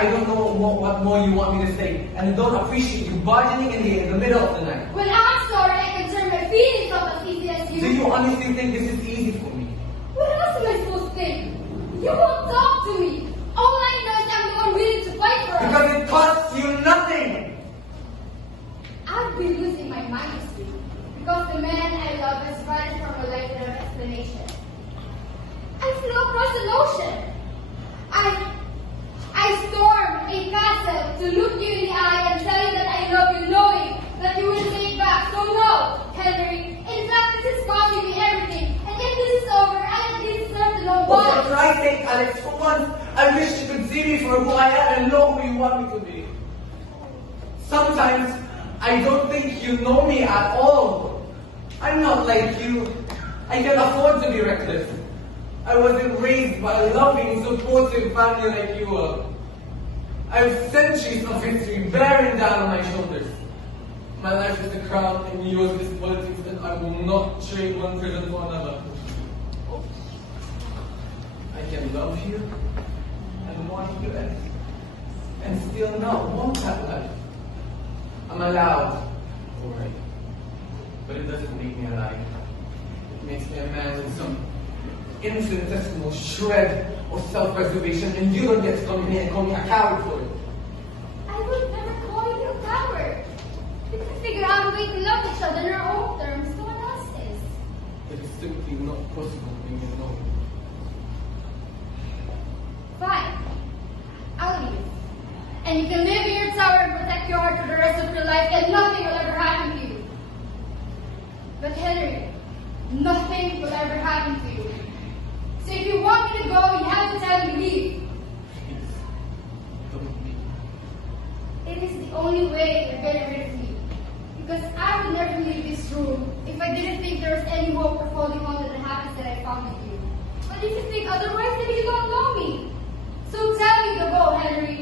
I don't know what more you want me to say, and I don't appreciate you barging in here in the middle of the night. When I'm sorry, I can turn my feelings off as easy as you. Do you honestly think this is easy for me? What else am I supposed to think? You won't talk to me. All I know is I'm the one willing to fight for us. Because it costs you nothing! I've been losing my mind this week because the man I love has vanished from my life without explanation. I flew across the ocean. I stormed a castle to look you in the eye and tell you that I love you, knowing that you will take back. So no, Henry. In fact, this is costing me everything. And if this is over, I at least deserve to know For why. Christ's sake, Alex, for once, I wish you could see me for who I am and know who you want me to be. Sometimes, I don't think you know me at all. I'm not like you. I can afford to be reckless. I wasn't raised by a loving, supportive family like you were. I have centuries of history bearing down on my shoulders. My life is the crown and yours is politics, and I will not trade one prison for another. I can love you and want you and still not want that life. I'm allowed, alright, but it doesn't make me alive. It makes me a man with some infinitesimal shred of self-preservation, and you don't get to come in here and call me a coward for it. I would never call you a coward. We can figure out a way to love each other on our own terms. No one else is. It is simply not possible when you know. Fine. I'll leave. And you can live in your tower and protect your heart for the rest of your life, and nothing will ever happen to you. But Henry, nothing will ever happen to you. So if you want me to go, you have to tell me to leave. Please, don't leave. It is the only way to get rid of me. Because I would never leave this room if I didn't think there was any hope of holding on to the happiness that I found with you. But if you think otherwise, then you don't know me. So tell me to go, Henry.